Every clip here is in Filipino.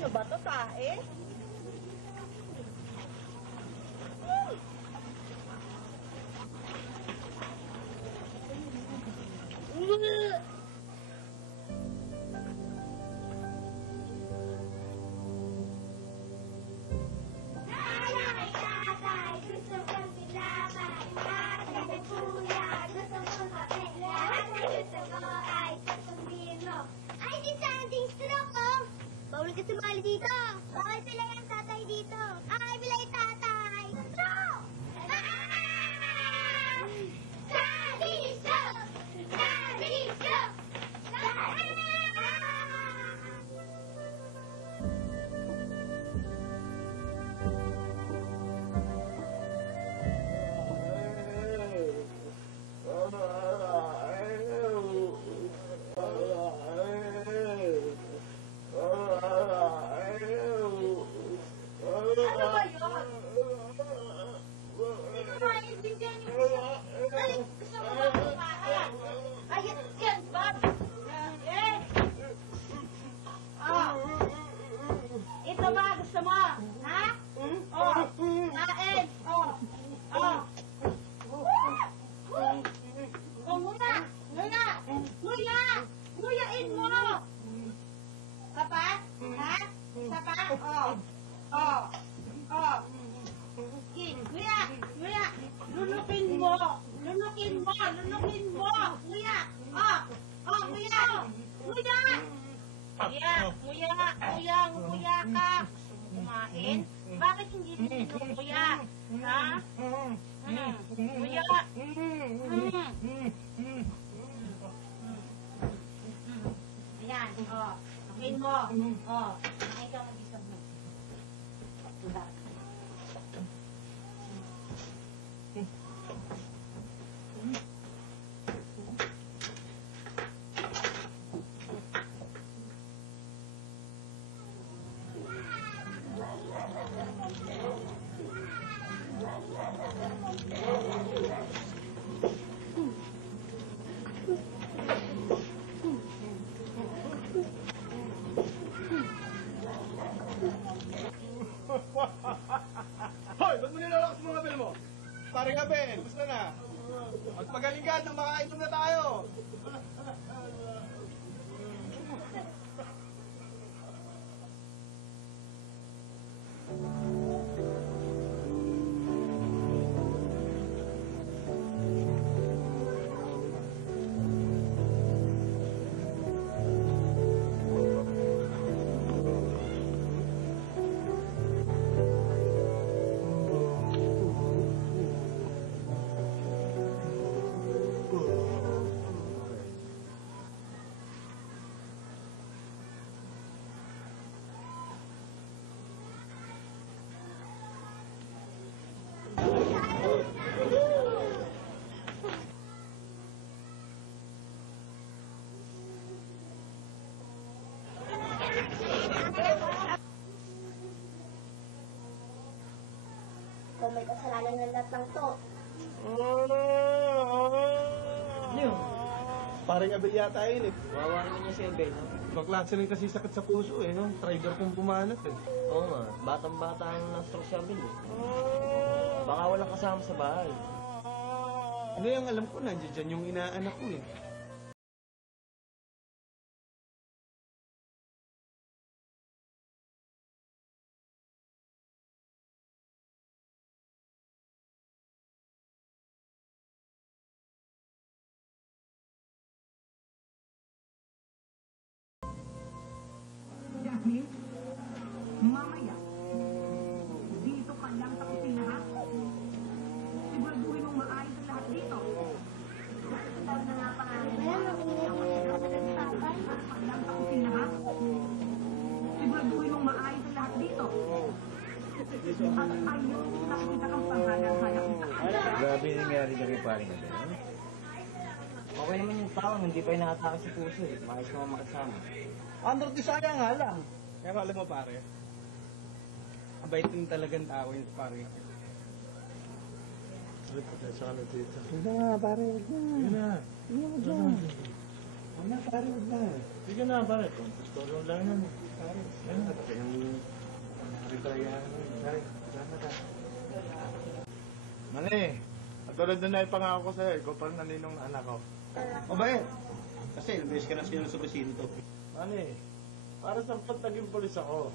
Ano ba ito, tae? Bawal ka sumali dito. Bawal pala yung tatay dito. Ay, pala yung tatay. Stop! Daddy, stop! Daddy, stop! Ito ba? Gusto mo? Ha? Oh, kain. Oh. Oh. Oh, nguya. Nguya. Nguya. Nguyain mo. Sapat? Ha? Sapat? Oh. Oh. Oh. Nguya. Nguya. Lunukin mo. Lunukin mo. Lunukin mo. Nguya. Oh. Oh, nguya. Nguya. Nguya. Nguya. Nguya. Nguya ka. Kumain? Bakit hindi mo nguya? Ha? Nguya. Ayan. Oh. Lunukin mo. Oh. Kumain ka mag-isa mo. Hoy! Ba't mo nilalakas mga bel mo? Pare ka, Ben. Gusto na? Magpagaling ka at nang makainom na tayo. Kung may kasalanan ng lahat ng to. Ano? Parang abel yata yun eh. Wawa naman niya si Abel. Baklase rin kasi sakit sa puso eh, no? Trader kong pumanat eh. Oo nga, batang-bata ang na-stroke si Abel eh. Baka walang kasama sa bahay. Ano yung alam ko, nandiyan dyan yung inaanak ko eh. Dahil, mamaya, dito ka lang sa kusina, ha? Siguraduhin mong maayos ang lahat dito. Tawag na nga pangalan. Ayan, nakikinig ng tatay. Ka lang sa kusina, ha? Siguraduhin mong maayos ang lahat dito. At ayun, nakikita kang panghanap-hanap sa akin. Grabe yung nangyari na kay paring Abel. Okay naman yung tao, hindi pa yung nakatake sa puso eh. Maayos naman makasama. Under desire nga lang. Pero alam mo pare, abait din talagang tao yung pare. Sige na pare, wag na. Sige na. Sige na, wag na. Wag na pare, wag na. Sige na pare, kung gusto lang yan. Pare, salamat. Pare talaga. Pare, salamat ah. Mali, katulad na naipangako ko sa'yo, ikaw pa rin naninong na anak ko. Mabait. Kasi ilang beses ka na sinunod sa presinto. Mali, para sa naging polis ako.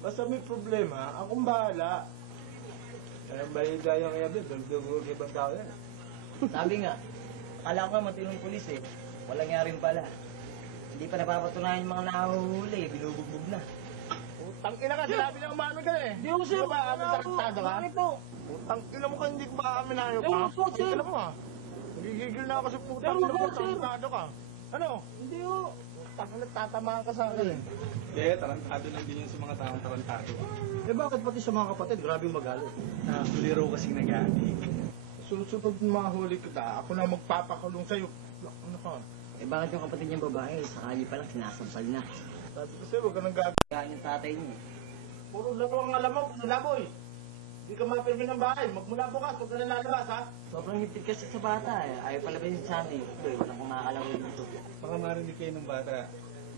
Basta may problema, akong bahala. Kaya balita yung yabi, dugdugog ibang tao yan. Sabi nga, akala ko nga matinong pulis eh. Walang nga rin pala. Hindi pa napapatunayan yung mga nahuhuli, binubugbog na. Utang ina ka, sinabi niya umamin ka na eh. Hindi ako sir, ba amin tarantado ka? Bakit po? Utang ina mo ka, hindi ko ba amin ayok Ewan ka? po, sir. Tingnan mo ah. Nagigigil na ako sa putang Ewan ina mo, po, sir. tarantado ka. Ano? Hindi po. Utang ina, tatamaan ka sa akin. Kaya tarantado lang din yun sa mga taong tarantado. Eh bakit pati sa mga kapatid, grabe magalit. Nakapuliro kasing nag-aadik. Susunod na mahuli kita, ako na magpapakulong sa'yo. Ano ka? Eh bakit yung kapatid niyang babae, sakali pa lang sinasampal na. Sabi ko sa'yo, huwag ka nang gagawin. Kaya yung tatay niya. Puro laro ang alam mo, laboy. Hindi ka mapirmi ng bahay. Magmula bukas, huwag ka na lalabas ha. Sobrang hipit kasi sa bata eh. Ayaw pala ba yun sa amin? Uy, walang kumakalawin dito. Baka marinig kayo ng bata.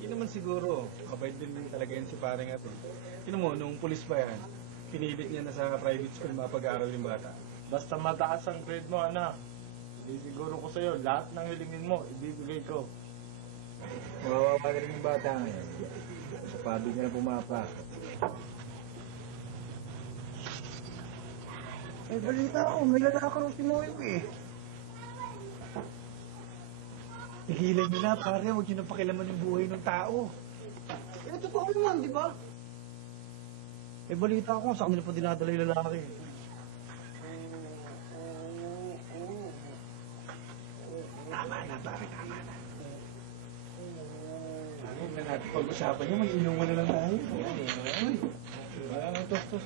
Hindi naman siguro. Mabait din talaga yun si parang ito. Tinan mo, nung pulis pa yan, pinilit niya na sa private school mapag-aaral yung bata. Basta mataas ang grade mo, anak. Siguro ko sa'yo, lahat ng hilingin mo, ibibigay ko. Mawawa na rin yung bata ngayon. Sa pabi niya na pumapasok. Eh, balita ako, may lalaki rin si Moyo eh. Tigilan niyo na, pare. Huwag niyo na pakilaman yung buhay ng tao. Eh, totoo naman, di ba? Eh, balita ko, sa kanila pa dinadala yung lalaki. Tama na, pare. Tama na. Ano na natin pag-usapan niyo? Mag-inuman na lang tayo. Uy. Tos.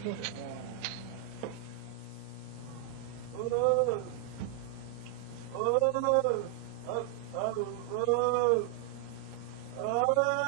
Oh!